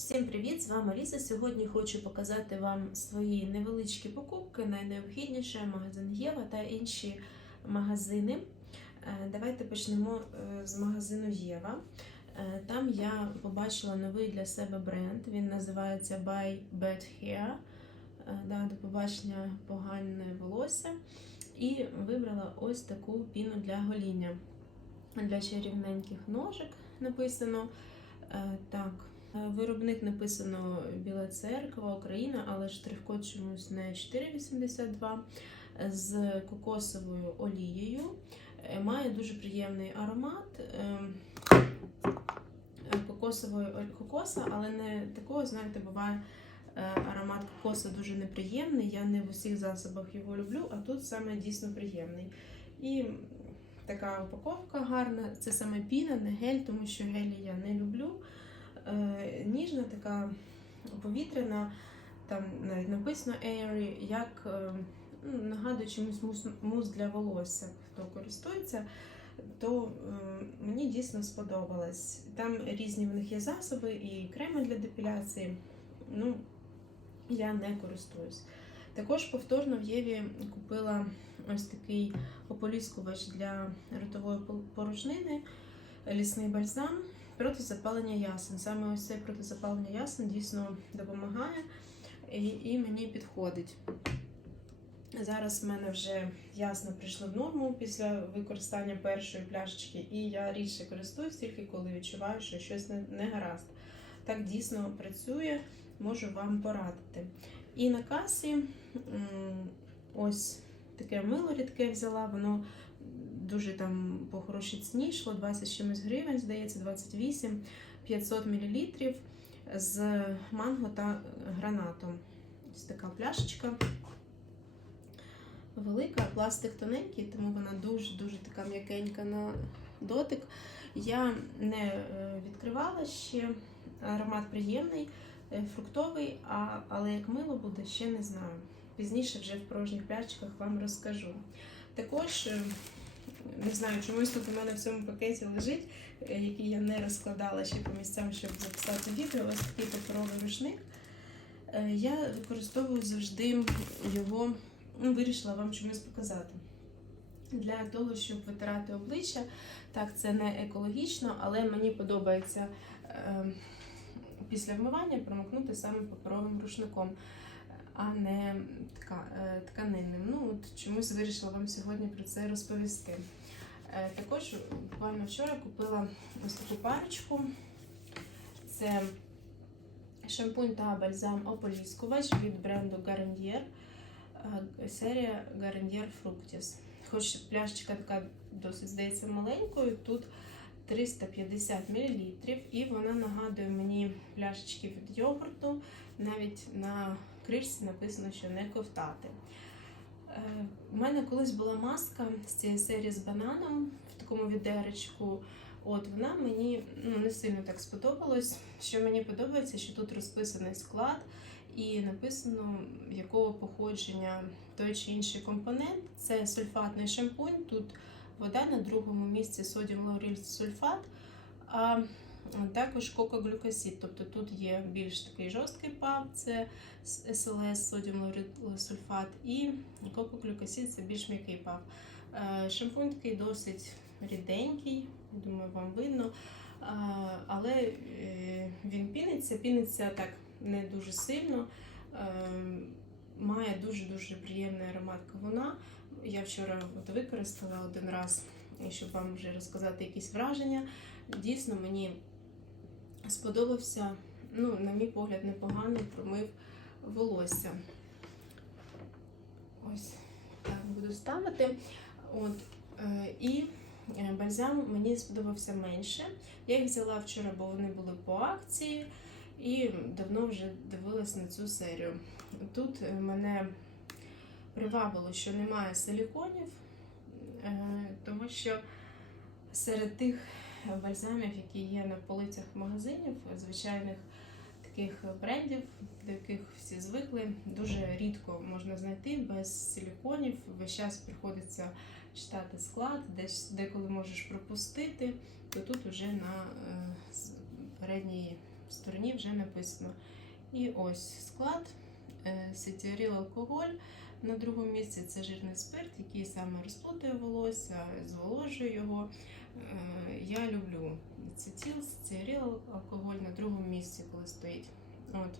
Всім привіт! З вами Ліза. Сьогодні хочу показати вам свої невеличкі покупки, найнеобхідніше магазин Єва та інші магазини. Е, Давайте почнемо е, з магазину Єва. Е, Там я побачила новий для себе бренд. Він називається Buy Bad Hair. Да, до побачення погане волосся. І вибрала ось таку піну для гоління. Для чарівненьких ножик написано. Так, Виробник написано Біла Церква, Україна, але штрих-код чомусь не 4,82 з кокосовою олією. Е, Має дуже приємний аромат е, кокосової кокоса, але не такого, знаєте, буває е, аромат кокоса дуже неприємний. Я не в усіх засобах його люблю, а тут саме дійсно приємний. І така упаковка гарна. Це саме піна, не гель, тому що гелі я не люблю е, ніжна, така повітряна, там навіть написано airy, як е, ну, нагадує чомусь мус, мус для волосся, хто користується, то е, мені дійсно сподобалось. Там різні в них є засоби і креми для депіляції. Ну, я не користуюсь. Також повторно в Єві купила ось такий ополіскувач для ротової порожнини, лісний бальзам проти запалення ясен. Саме ось цей протизапалення ясен дійсно допомагає і, і мені підходить. Зараз в мене вже ясно прийшло в норму після використання першої пляшечки, і я рідше користуюсь тільки коли відчуваю, що щось не гаразд. Так дійсно працює, можу вам порадити. І на касі ось таке мило рідке взяла, воно дуже там по хорошій ціні йшло 20 чимось гривень, здається, 28 500 мл з манго та гранатом. Ось така пляшечка. Велика, пластик тоненький, тому вона дуже-дуже така м'якенька на дотик. Я не е, відкривала ще, аромат приємний, е, фруктовий, а, але як мило буде, ще не знаю. Пізніше вже в порожніх пляшечках вам розкажу. Також е, не знаю, чомусь тут у мене в цьому пакеті лежить, е, який я не розкладала ще по місцям, щоб записати відео. Ось такий паперовий рушник. Е, Я використовую завжди його, ну, вирішила вам чомусь показати. Для того, щоб витирати обличчя. Так, це не екологічно, але мені подобається е, після вмивання промокнути саме паперовим рушником, а не тка, е, тканинним. Ну, от чомусь вирішила вам сьогодні про це розповісти. Е, Також буквально вчора купила ось таку парочку. Це шампунь та бальзам ополіскувач від бренду Garnier. Е, Серія Garnier Fructis. Хоч пляшечка така досить здається маленькою, тут 350 мл, і вона нагадує мені пляшечки від йогурту. Навіть на кришці написано, що не ковтати. Е, У мене колись була маска з цієї серії з бананом в такому відеречку. От вона мені ну, не сильно так сподобалась. Що мені подобається, що тут розписаний склад і написано, якого походження той чи інший компонент. Це сульфатний шампунь. Тут вода на другому місці содіум лауріль сульфат, а також кокоглюкосид. Тобто тут є більш такий жорсткий ПАВ, це СЛС, содіум сульфат, і кокоглюкосид це більш м'який ПАВ. Е, Шампунь такий досить ріденький, думаю, вам видно. Але е, він піниться, піниться так не дуже сильно. Е, Має дуже-дуже приємний аромат кавуна. Я вчора от використала один раз, щоб вам вже розказати якісь враження. Дійсно, мені сподобався, ну, на мій погляд, непоганий промив волосся. Ось так буду ставити. От, е, і е, бальзам мені сподобався менше. Я їх взяла вчора, бо вони були по акції, і давно вже дивилась на цю серію. Тут е, мене привабило, що немає силіконів, тому що серед тих бальзамів, які є на полицях магазинів, звичайних таких брендів, до яких всі звикли, дуже рідко можна знайти без силіконів. Весь час приходиться читати склад, десь деколи можеш пропустити, то тут уже на е, передній стороні вже написано. І ось склад, сетіаріл алкоголь. На другому місці це жирний спирт, який саме розплутує волосся, зволожує його. Е, Я люблю цетіл, сетіаріл алкоголь на другому місці, коли стоїть. От.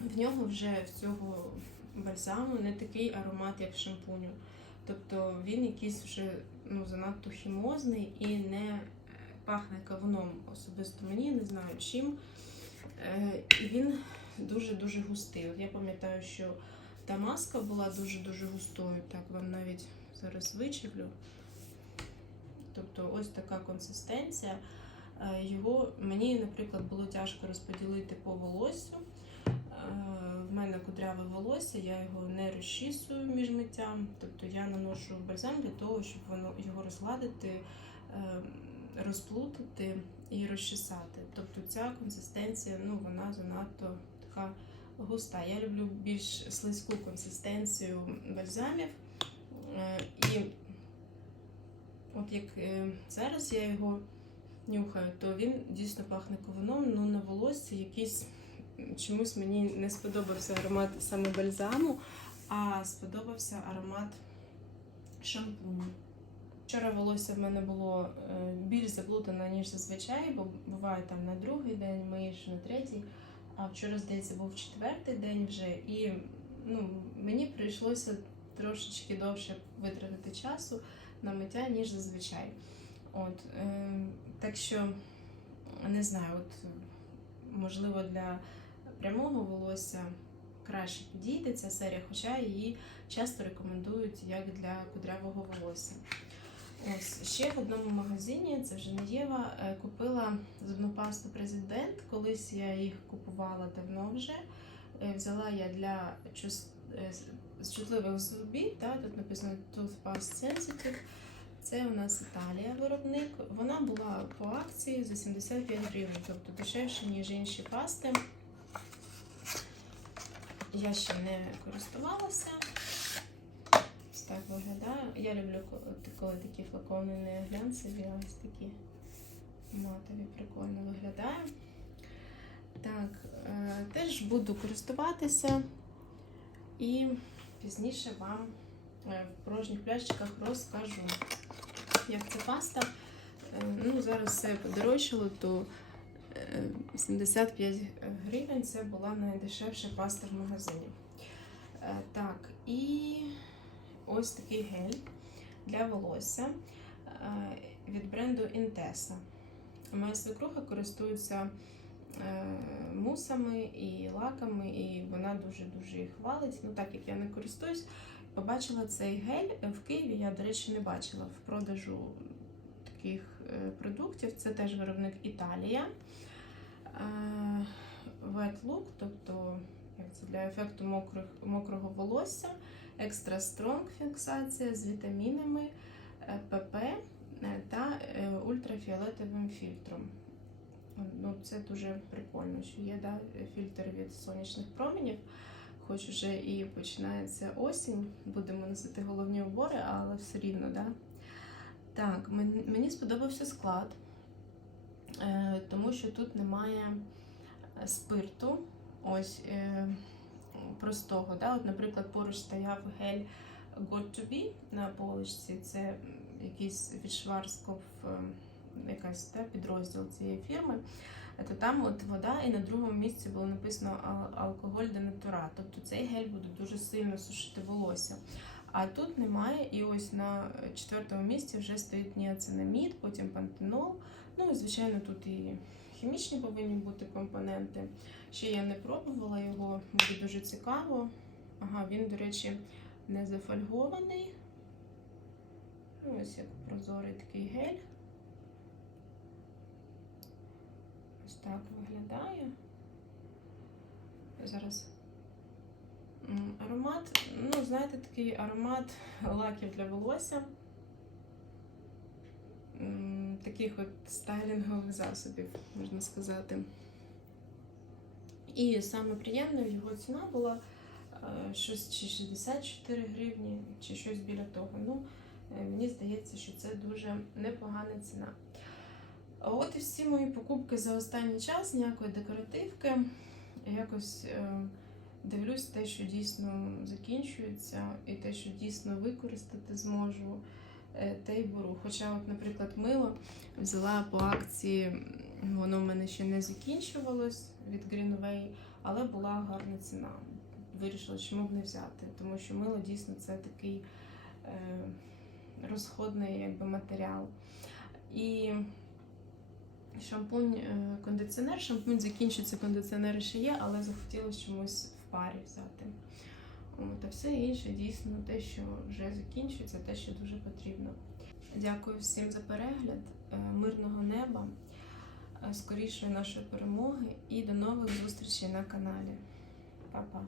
В нього вже в цього бальзаму не такий аромат, як в шампуню. Тобто він якийсь вже ну, занадто хімозний і не пахне кавуном. Особисто мені не знаю чим. Е, І він дуже-дуже густий. От я пам'ятаю, що та маска була дуже-дуже густою. Так, вам навіть зараз вичеплю. Тобто ось така консистенція. Е, Його мені, наприклад, було тяжко розподілити по волосю. Е, В мене кудряве волосся, я його не розчісую між миттям. Тобто я наношу бальзам для того, щоб воно його розгладити, е, розплутати і розчесати. Тобто ця консистенція, ну вона занадто така густа. Я люблю більш слизьку консистенцію бальзамів. І от як е, зараз я його нюхаю, то він дійсно пахне ковином, ну на волосся якийсь чомусь мені не сподобався аромат саме бальзаму, а сподобався аромат шампуню. Вчора волосся в мене було е, більш заплутане, ніж зазвичай, бо буває там на другий день миєш, на третій. А вчора, здається, був четвертий день вже, і ну, мені прийшлося трошечки довше витратити часу на миття, ніж зазвичай. От, е, так що не знаю, от можливо для прямого волосся краще підійде ця серія, хоча її часто рекомендують як для кудрявого волосся. Ось ще в одному магазині, це вже не Єва, е, купила зубну пасту Президент. Колись я їх купувала давно вже. Е, Взяла я для е, з чутливих зубів, та, тут написано Toothpaste Sensitive. Це у нас Італія виробник. Вона була по акції за 75 гривень, тобто дешевше, ніж інші пасти. Я ще не користувалася. Ось так виглядає. Я люблю, коли такі флакони не глянцеві, а ось такі матові, прикольно виглядає. Так, е, теж буду користуватися і пізніше вам е, в порожніх пляшечках розкажу, як ця паста. Е, Ну, зараз все подорожчало, то е, 75 гривень це була найдешевша паста в магазині. Е, Так, і ось такий гель для волосся е, від бренду Intesa. Моя свекруха користується е, мусами і лаками, і вона дуже-дуже їх хвалить. Ну, так як я не користуюсь, побачила цей гель в Києві. Я, до речі, не бачила в продажу таких е, продуктів. Це теж виробник Італія. Е, Wet Look, тобто як це для ефекту мокрих, мокрого волосся, екстра стронг фіксація з вітамінами, е, ПП е, та е, ультрафіолетовим фільтром. Ну, це дуже прикольно, що є да, фільтр від сонячних променів. Хоч уже і починається осінь, будемо носити головні убори, але все рівно, да? Так, мені сподобався склад, е, тому що тут немає спирту. Ось е, простого. Да? От, наприклад, поруч стояв гель Got to Be на поличці. Це якийсь від Schwarzkopf, е, якась да, підрозділ цієї фірми. То там от вода, і на другому місці було написано алкоголь де натура. Тобто цей гель буде дуже сильно сушити волосся. А тут немає, і ось на четвертому місці вже стоїть ніацинамід, потім пантенол. Ну і звичайно, тут і хімічні повинні бути компоненти. Ще я не пробувала його, буде дуже цікаво. Ага, він, до речі, не зафольгований. Ось як прозорий такий гель. Так виглядає. Зараз аромат, ну, знаєте, такий аромат лаків для волосся. Таких от стайлінгових засобів, можна сказати. І саме приємною його ціна була е, щось чи 64 гривні, чи щось біля того. Ну, е, мені здається, що це дуже непогана ціна. От і всі мої покупки за останній час, ніякої декоративки. Якось е, дивлюсь те, що дійсно закінчується, і те, що дійсно використати зможу, е, те й беру. Хоча, от, наприклад, мило взяла по акції, воно в мене ще не закінчувалось від Greenway, але була гарна ціна. Вирішила, чому б не взяти, тому що мило дійсно це такий е, розходний якби, матеріал. І шампунь, е, кондиціонер. Шампунь закінчиться, кондиціонери ще є, але захотілося чомусь в парі взяти. От, а все інше дійсно те, що вже закінчується, те, що дуже потрібно. Дякую всім за перегляд, е, мирного неба, е, скорішої нашої перемоги і до нових зустрічей на каналі. Па-па!